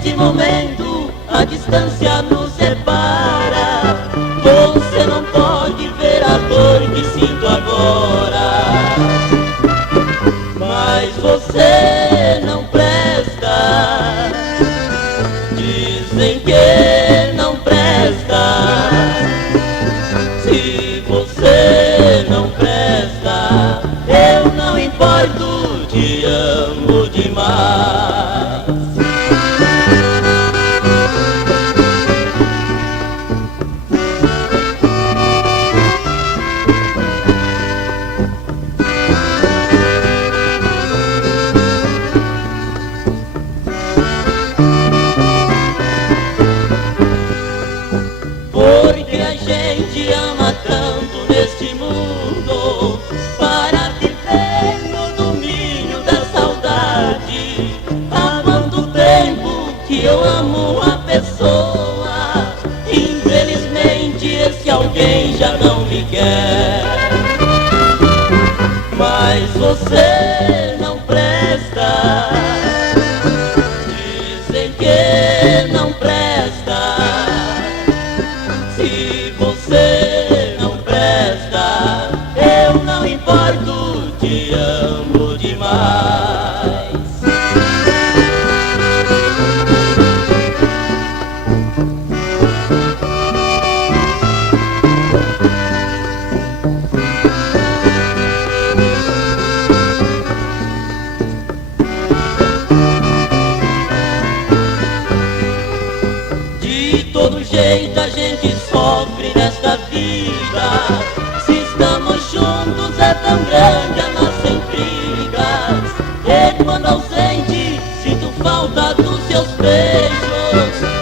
neste momento a distância nos separa. Você não pode ver a dor que sinto agora, mas você não presta. Dizem que não presta. Se você não presta, eu não importo, te amo demais. Porque a gente ama tanto neste mundo, para viver no domínio da saudade. Há quanto tempo que eu amo uma pessoa, infelizmente esse alguém já não me quer. Mas você não presta. Dizem que não presta. Se você não presta, eu não importo, te amo demais. De todo jeito a gente sofre nesta vida. Se estamos juntos é tão grande a nossa intrigas. E quando ausente sinto falta dos seus beijos.